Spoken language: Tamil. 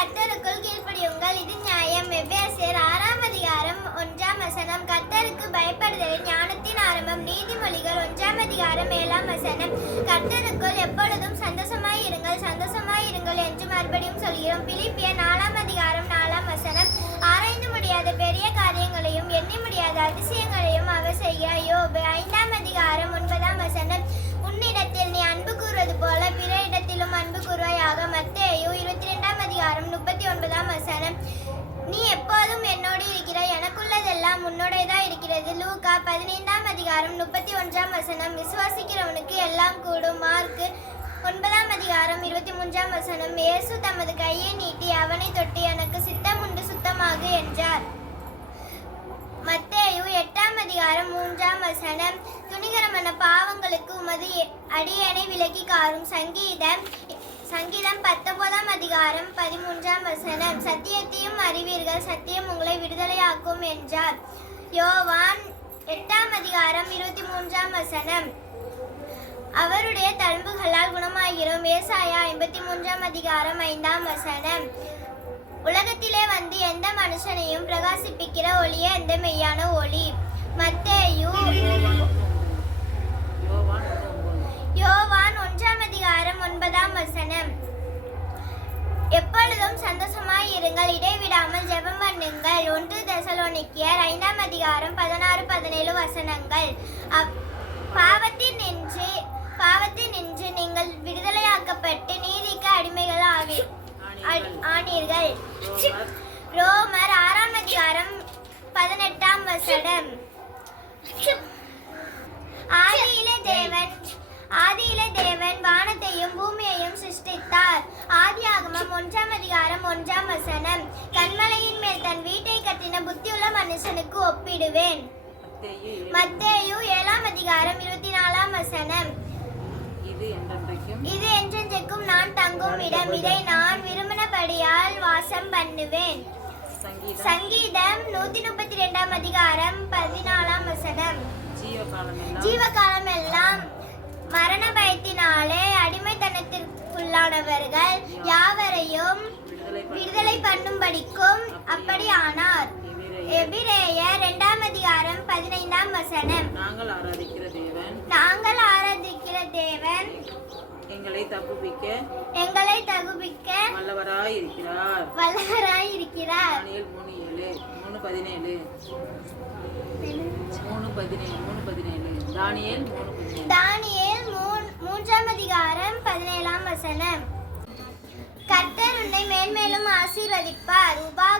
கர்த்தருக்குள் கீழ்ப்படியுங்கள், இது நியாயம். எபேசியர் 6 அதிகாரம் 1 கர்த்தருக்கு பயப்படுதல் ஞானத்தின் ஆரம்பம். நீதிமொழிகள் 1 அதிகாரம் 7 கர்த்தருக்குள் எப்பொழுதும் சந்தோஷமாய் இருங்கள் என்று மறுபடியும் சொல்கிறோம். பிலிப்பியர் 4 அதிகாரம் 4 ஆராய்ந்து முடியாத பெரிய காரியங்களையும் எண்ணி முடியாத அதிசயங்களையும் அவர் செய்ய. யோபு 5 அதிகாரம் 9 உன்னிடத்தில் நீ அன்பு கூறுவது போல பிற இடத்திலும் அன்பு கூறுவாயாக. மத்தேயு 22 அதிகாரம் 39 நீ எப்போதும் என்னோடு இருக்கிறாய், எனக்குள்ளதெல்லாம் உன்னோடதான் இருக்கிறது. லூக்கா 15 அதிகாரம் 31 விசுவாசிக்கிறவனுக்கு எல்லாம் கூடும். மார்க்கு 9 அதிகாரம் 23 இயேசு தமது கையை நீட்டி அவனை தொட்டு எனக்கு சித்தம் உண்டு சுத்தமாகு என்றார். மத்தேயு 8 அதிகாரம் 3 துணிகரமான பாவங்களுக்கு உமது அடியனை விலக்கி காரும். சங்கீதம் 19 அதிகாரம் 13 சத்தியத்தையும் அறிவீர்கள், சத்தியம் உங்களை விடுதலையாக்கும் என்றார். யோவான் 8 அதிகாரம் 23 அவருடைய தழும்புகளால் குணமாகிறோம். ஏசாயா 53 அதிகாரம் 5 உலகத்திலே வந்து எந்த மனுஷனையும் பிரகாசிப்பிக்கிற ஒளியே அந்த மெய்யான ஒளி. மத்தேயு யோவான் 1 அதிகாரம் 9 எப்பொழுதும் சந்தோஷமாய் இருங்கள், இடைவிடாமல் ஜெபம் பண்ணுங்கள். 1 தெசலோனிக்கேயர் 5 அதிகாரம் 16-17 பாவத்தில் நின்று நீங்கள் விடுதலையாக்கப்பட்டு நீதிக்கு அடிமைகள் ஆனீர்கள். ரோமர் 6 அதிகாரம் 18 ஆதியிலே தேவன் வானத்தையும் பூமியையும் சிருஷ்டித்தார். ஆதியாகமம் 1 அதிகாரம் 1 கன்மலையின் மேல் தன் வீட்டை கட்டின புத்தியுள்ள மனுஷனுக்கு ஒப்பிடுவேன். மத்தேயு 7 அதிகாரம் 24 இது என்றென்றைக்கும் நான் தங்கும் இடம், இதை நான் விரும்பினபடியால் வாசம் பண்ணுவேன். சங்கீதம் 132 அதிகாரம் 14 ஜீவகாலம் எல்லாம் மரண பயத்தினாலே அடிமைத்தனத்திற்குள்ளானவர்கள் யாவரையும் விடுதலை பண்ணும்படிக்கும் அப்படி ஆனார். எபிரேயர் 2 அதிகாரம் 15 நாங்கள் ஆராதிக்கிற தேவன் எங்களை தப்புவிக்க வல்லவராய் இருக்கிறார். தானியேல் 3:17 தானியேல் 3 அதிகாரம் 17 கர்த்தர் உன்னை மேன்மேலும் ஆசீர்வதிப்பார். உபாகமம்